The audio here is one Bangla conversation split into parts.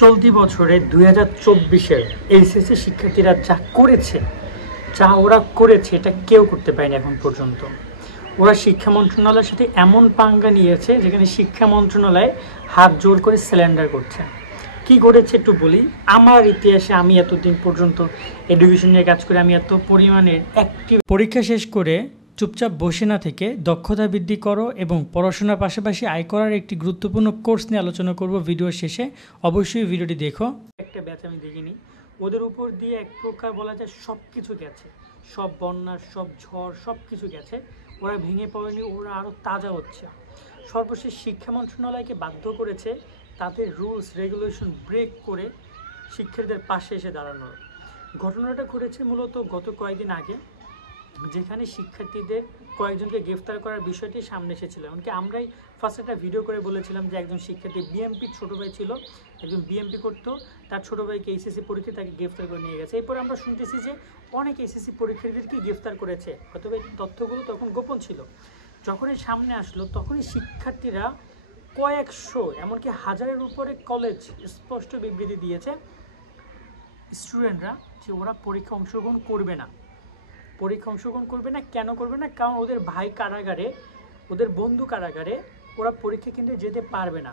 চলতি বছরে 2024-এর এইচএসসি শিক্ষার্থীরা যা ওরা করেছে এটা কেউ করতে পারেনি এখন পর্যন্ত। ওরা শিক্ষা মন্ত্রণালয়ের সাথে এমন পাঙ্গা নিয়েছে যেখানে শিক্ষা মন্ত্রণালয় হাত জোর করে স্যালেন্ডার করছে। কি ঘটেছে একটু বলি। আমার ইতিহাসে আমি এতদিন পর্যন্ত এডুকেশন নিয়ে কাজ করে আমি এত পরিমাণের অ্যাক্টিভ পরীক্ষা শেষ করে চুপচাপ বসে না থেকে দক্ষতা বৃদ্ধি করো এবং পড়াশোনার পাশাপাশি আয় করার একটি গুরুত্বপূর্ণ কোর্স নিয়ে আলোচনা করব ভিডিওর শেষে। অবশ্যই ভিডিওটি দেখো। একটা ব্যাচ আমি দেখিনি, ওদের উপর দিয়ে এক প্রকার বলা যায় সব কিছু গেছে, সব বন্যা, সব ঝড়, সব কিছু গেছে। ওরা ভেঙে পড়েনি, ওরা আরও তাজা হচ্ছে। সর্বশেষ শিক্ষা মন্ত্রণালয়কে বাধ্য করেছে তাদের রুলস রেগুলেশন ব্রেক করে শিক্ষার্থীদের পাশে এসে দাঁড়ানোর। ঘটনাটা ঘটেছে মূলত গত কয়েকদিন আগে, যেখানে শিক্ষার্থীদের কয়েকজনকে গ্রেফতার করার বিষয়টি সামনে এসেছিল। এমনকি আমরাই ফার্স্ট একটা ভিডিও করে বলেছিলাম যে একজন শিক্ষার্থী বিএমপির ছোটো ভাই ছিল, একজন বিএমপি করতো, তার ছোটো ভাইকে এইচএসসি পরীক্ষায় তাকে গ্রেফতার করে নিয়ে গেছে। এরপর আমরা শুনতেছি যে অনেক এইচএসসি পরীক্ষার্থীদেরকে গ্রেফতার করেছে, অথবা এই তথ্যগুলো তখন গোপন ছিল। যখনই সামনে আসলো তখনই শিক্ষার্থীরা কয়েকশো এমনকি হাজারের উপরে কলেজ স্পষ্ট বিবৃতি দিয়েছে স্টুডেন্টরা যে ওরা পরীক্ষা অংশগ্রহণ করবে না। কেন করবে না? কারণ ওদের ভাই কারাগারে, ওদের বন্ধু কারাগারে, ওরা পরীক্ষা কেন্দ্রে যেতে পারবে না।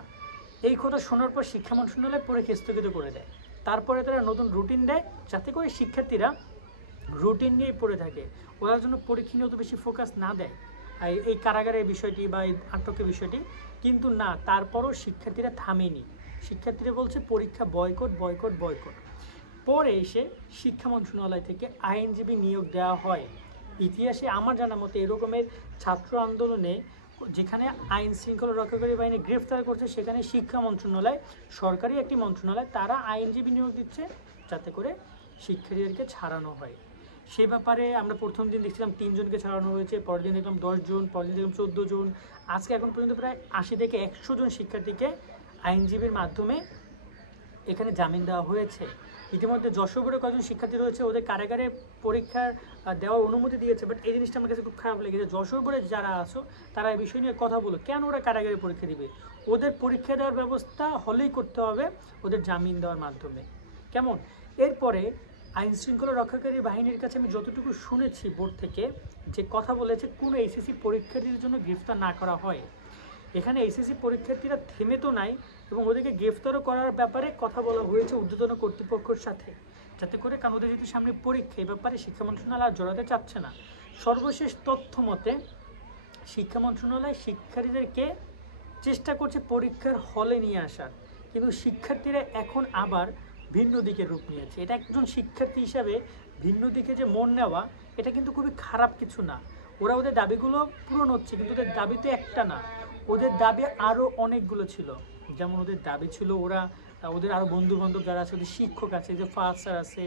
এই কথা শোনার পর শিক্ষা মন্ত্রণালয় পরীক্ষা স্থগিত করে দেয়। তারপরে তারা নতুন রুটিন দেয় যাতে করে শিক্ষার্থীরা রুটিন নিয়ে পড়ে থাকে, ওরা যেন পরীক্ষা নিয়ে অত বেশি ফোকাস না দেয় এই কারাগারের বিষয়টি বা এই আটকের বিষয়টি। কিন্তু না, তারপরও শিক্ষার্থীরা থামেনি। শিক্ষার্থীরা বলছে পরীক্ষা বয়কট। পরে এসে শিক্ষা মন্ত্রণালয় থেকে আইনজীবী নিয়োগ দেওয়া হয়। ইতিহাসে আমার জানা মতে এরকমের ছাত্র আন্দোলনে যেখানে আইন শৃঙ্খলা রক্ষাকারী বাহিনী গ্রেফতার করছে, সেখানে শিক্ষা মন্ত্রণালয়, সরকারি একটি মন্ত্রণালয়, তারা আইনজীবী নিয়োগ দিচ্ছে যাতে করে শিক্ষার্থীদেরকে ছাড়ানো হয়। সেই ব্যাপারে আমরা প্রথম দিন দেখছিলাম 3 জনকে ছাড়ানো হয়েছে, পরের দিন দেখলাম 10 জন, পরের দিন দেখলাম 14 জন, আজকে এখন পর্যন্ত প্রায় 80 থেকে 100 জন শিক্ষার্থীকে আইনজীবীর মাধ্যমে এখানে জামিন দেওয়া হয়েছে। ইতিমধ্যে যশোরে কয়েকজন শিক্ষার্থী রয়েছে, ওদের কারাগারে পরীক্ষার দেওয়ার অনুমতি দিয়েছে। বাট এই জিনিসটা আমার কাছে খুব খারাপ লেগেছে। যশোরে যারা আছো তারা এই বিষয় নিয়ে কথা বলো, কেন ওরা কারাগারে পরীক্ষা দিবে? ওদের পরীক্ষা দেওয়ার ব্যবস্থা হলেই করতে হবে ওদের জামিন দেওয়ার মাধ্যমে। কেমন? এরপরে আইন শৃঙ্খলা রক্ষাকারী বাহিনীর কাছে আমি যতটুকু শুনেছি বোর্ড থেকে যে কথা বলেছে, কোনো এইচএসসি পরীক্ষার্থীদের জন্য গ্রেফতার না করা হয়। এখানে এইচএসসি পরীক্ষার্থীরা থেমে তো নাই, এবং ওদেরকে গ্রেফতারও করার ব্যাপারে কথা বলা হয়েছে ঊর্ধ্বতন কর্তৃপক্ষের সাথে, যাতে করে, কারণ ওদের যেহেতু সামনে পরীক্ষা, এই ব্যাপারে শিক্ষা মন্ত্রণালয় আর জড়াতে চাচ্ছে না। সর্বশেষ তথ্য মতে শিক্ষা মন্ত্রণালয় শিক্ষার্থীদেরকে চেষ্টা করছে পরীক্ষার হলে নিয়ে আসার, কিন্তু শিক্ষার্থীরা এখন আবার ভিন্ন দিকে রূপ নিয়েছে। এটা একজন শিক্ষার্থী হিসাবে ভিন্ন দিকে যে মন নেওয়া, এটা কিন্তু খুবই খারাপ কিছু না। ওরা ওদের দাবিগুলো পূরণ হচ্ছে, কিন্তু ওদের দাবি তো একটা না, ওদের দাবি আরও অনেকগুলো ছিল। যেমন ওদের দাবি ছিল ওদের আরও বন্ধুবান্ধব যারা আছে, ওদের শিক্ষক আছে, যে ফার্স্ট স্যার আছে,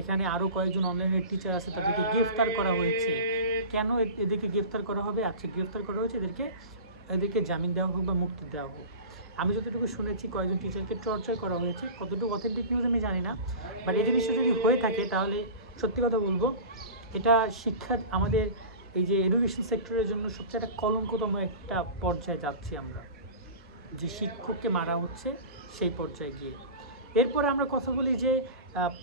এখানে আরও কয়েকজন অনলাইনের টিচার আছে, তাদেরকে গ্রেফতার করা হয়েছে। কেন এদেরকে গ্রেফতার করা হবে? আচ্ছা, গ্রেফতার করা হয়েছে এদেরকে জামিন দেওয়া হোক বা মুক্তি দেওয়া হোক। আমি যতটুকু শুনেছি কয়েকজন টিচারকে টর্চার করা হয়েছে, কতটুকু অথেন্টিক নিউজ আমি জানি না। বাট এই জিনিসটা যদি হয়ে থাকে তাহলে সত্যি কথা বলবো, এটা শিক্ষা, আমাদের এই যে এডুকেশন সেক্টরের জন্য সবচেয়ে একটা কলঙ্কতম একটা পর্যায়ে যাচ্ছি আমরা, যে শিক্ষককে মারা হচ্ছে সেই পর্যায়ে গিয়ে। এরপরে আমরা কথা বলি যে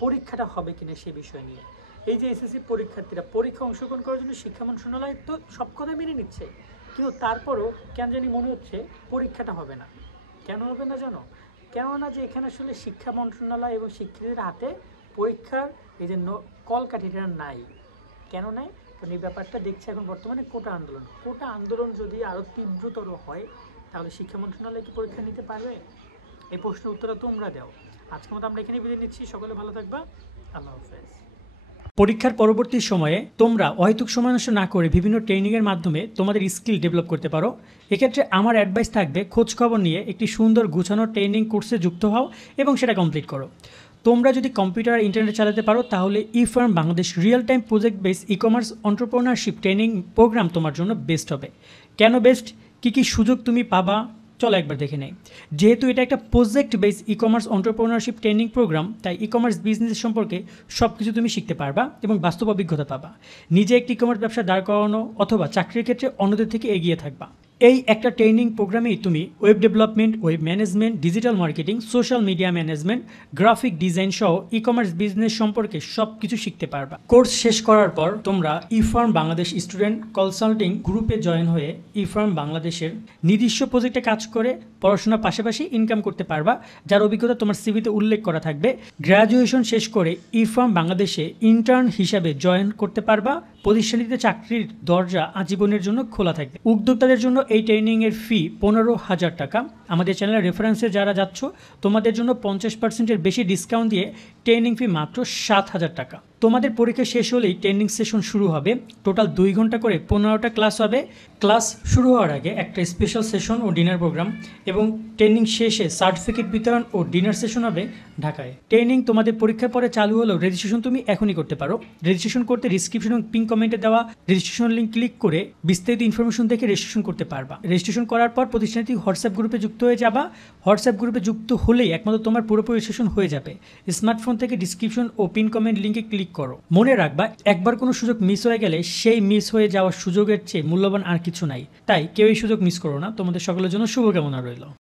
পরীক্ষাটা হবে কিনা সে বিষয় নিয়ে। এই যে এসএসসি পরীক্ষার্থীরা পরীক্ষা অংশগ্রহণ করার জন্য শিক্ষা মন্ত্রণালয় তো সব কথা মেনে নিচ্ছে, কিন্তু তারপরও কেন জানি মনে হচ্ছে পরীক্ষাটা হবে না। কেন হবে না জানো? কেননা যে এখানে আসলে শিক্ষা মন্ত্রণালয় এবং শিক্ষার্থীদের হাতে পরীক্ষার এই যে কলকাঠিটা নাই। কেন নাই? কারণ এই ব্যাপারটা দেখছে এখন বর্তমানে কোটা আন্দোলন যদি আরও তীব্রতর হয়, তাহলে শিক্ষা মন্ত্রণালয় কি পরীক্ষা নিতে পারবে? এই প্রশ্নের উত্তরটা তোমরা দাও। আজকের মতো আমরা এখানে বিদায় নিচ্ছি। সকলে ভালো থাকবা। আল্লাহ হাফেজ। পরীক্ষার পরবর্তী সময়ে তোমরা অহেতুক সময় নষ্ট না করে বিভিন্ন ট্রেনিংয়ের মাধ্যমে তোমাদের স্কিল ডেভেলপ করতে পারো। এক্ষেত্রে আমার অ্যাডভাইস থাকবে, খোঁজ খবর নিয়ে একটি সুন্দর গুছানো ট্রেনিং কোর্সে যুক্ত হও এবং সেটা কমপ্লিট করো। তোমরা যদি কম্পিউটার আর ইন্টারনেট চালাতে পারো তাহলে eFarm Bangladesh real time project base e commerce entrepreneurship training program তোমার জন্য বেস্ট হবে। কেন বেস্ট? কী সুযোগ তুমি পাবা চলো একবার দেখে নেই। যেহেতু এটা একটা project base e commerce entrepreneurship training programme, তাই ই কমার্স বিজনেস সম্পর্কে সব কিছু তুমি শিখতে পারবা এবং বাস্তব অভিজ্ঞতা পাবা। নিজে একটি ই কমার্স ব্যবসা দাঁড় করানো অথবা চাকরির ক্ষেত্রে অন্যদের থেকে এগিয়ে থাকবা। এই একটা ট্রেনিং প্রোগ্রামেই তুমি web development, web management, digital marketing, social media management, graphic design সহ ই কমার্স বিজনেস সম্পর্কে সব কিছু শিখতে পারবা। কোর্স শেষ করার পর তোমরা ইফার্ম বাংলাদেশ স্টুডেন্ট কনসাল্টিং গ্রুপে জয়েন হয়ে ইফার্ম বাংলাদেশের নিজস্ব প্রজেক্টে কাজ করে পড়াশোনার পাশাপাশি ইনকাম করতে পারবা, যার অভিজ্ঞতা তোমার সিভিতে উল্লেখ করা থাকবে। গ্র্যাজুয়েশন শেষ করে ইফার্ম বাংলাদেশে ইন্টার্ন হিসাবে জয়েন করতে পারবা। প্রতিষ্ঠানটিতে চাকরির দরজা আজীবনের জন্য খোলা থাকবে। উদ্যোক্তাদের জন্য এই ট্রেনিংয়ের ফি 15,000 টাকা। আমাদের চ্যানেলের রেফারেন্সে যারা যাচ্ছ তোমাদের জন্য 50%-এর বেশি ডিসকাউন্ট দিয়ে ট্রেনিং ফি মাত্র 7,000 টাকা। তোমাদের পরীক্ষা শেষ হলেই ট্রেনিং সেশন শুরু হবে। টোটাল 2 ঘন্টা করে 15টা ক্লাস হবে। ক্লাস শুরু হওয়ার আগে একটা স্পেশাল সেশন ও ডিনার প্রোগ্রাম এবং ট্রেনিং শেষে সার্টিফিকেট বিতরণ ও ডিনার সেশন হবে ঢাকায়। ট্রেনিং তোমাদের পরীক্ষার পরে চালু হলেও রেজিস্ট্রেশন তুমি এখনই করতে পারো। রেজিস্ট্রেশন করতে ডিসক্রিপশন এবং পিন কমেন্টে দেওয়া রেজিস্ট্রেশন লিঙ্ক ক্লিক করে বিস্তারিত ইনফরমেশন দেখে রেজিস্ট্রেশন করতে পারবা। রেজিস্ট্রেশন করার পর প্রতিষ্ঠানটি হোয়াটসঅ্যাপ গ্রুপে যুক্ত হয়ে যাবা। হোয়াটসঅ্যাপ গ্রুপে যুক্ত হলেই একমাত্র তোমার পুরোপুরি রেজিস্ট্রেশন হয়ে যাবে। স্মার্টফোন থেকে ডিসক্রিপশন ও পিন কমেন্ট লিঙ্কে ক্লিক করো। মনে রাখবা, একবার কোনো সুযোগ মিস হয়ে গেলে সেই মিস হয়ে যাওয়ার সুযোগের চেয়ে মূল্যবান আর কিছু নাই। তাই কেউ এই সুযোগ মিস করো না। তোমাদের সকলের জন্য শুভকামনা রইল।